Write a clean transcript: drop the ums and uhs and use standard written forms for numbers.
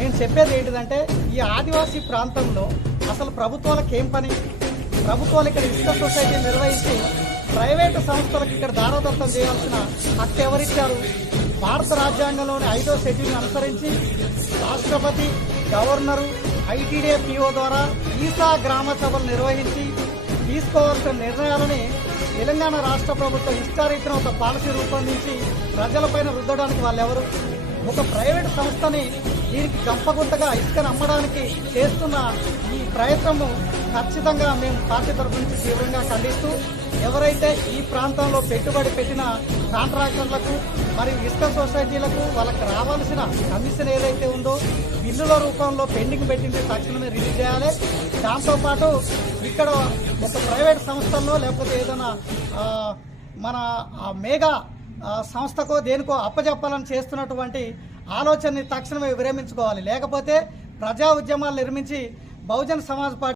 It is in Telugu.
మేము చెప్పేది ఏంటిదంటే ఈ ఆదివాసీ ప్రాంతంలో అసలు ప్రభుత్వాలకు ఏం పని? ప్రభుత్వాలు ఇక్కడ ఇసుక సొసైటీ నిర్వహించి ప్రైవేటు సంస్థలకు ఇక్కడ దారదత్తం చేయాల్సిన హక్కు ఎవరిచ్చారు? భారత రాజ్యాంగంలోని 5వ షెడ్యూల్ని అనుసరించి రాష్ట్రపతి, గవర్నరు, ఐటీడీఏ పిఓ ద్వారా ఈసా గ్రామ సభలు నిర్వహించి తీసుకోవాల్సిన నిర్ణయాలని తెలంగాణ రాష్ట్ర ప్రభుత్వం ఇష్టారీతిన ఒక పాలసీ రూపొందించి ప్రజలపైన రుద్దడానికి వాళ్ళెవరు? ఒక ప్రైవేటు సంస్థని దీనికి గంపగుంతగా ఇసుకను అమ్మడానికి చేస్తున్న ఈ ప్రయత్నము ఖచ్చితంగా మేము పార్టీ తరఫు నుంచి తీవ్రంగా ఖండిస్తూ, ఎవరైతే ఈ ప్రాంతంలో పెట్టుబడి పెట్టిన కాంట్రాక్టర్లకు మరియు ఇసుక సొసైటీలకు వాళ్ళకి రావాల్సిన కమిషన్ ఏదైతే ఉందో బిల్లుల రూపంలో పెండింగ్ పెట్టింది తక్షణమే రిలీజ్ చేయాలి. దాంతోపాటు ఇక్కడ ఒక ప్రైవేట్ సంస్థల్లో లేకపోతే ఏదైనా మన మేఘా సంస్థకో దేనికో అప్పజెప్పాలని చేస్తున్నటువంటి ఆలోచనని తక్షణమే విరమించుకోవాలి. లేకపోతే ప్రజా ఉద్యమాలు నిర్మించి బహుజన సమాజ్ పార్టీ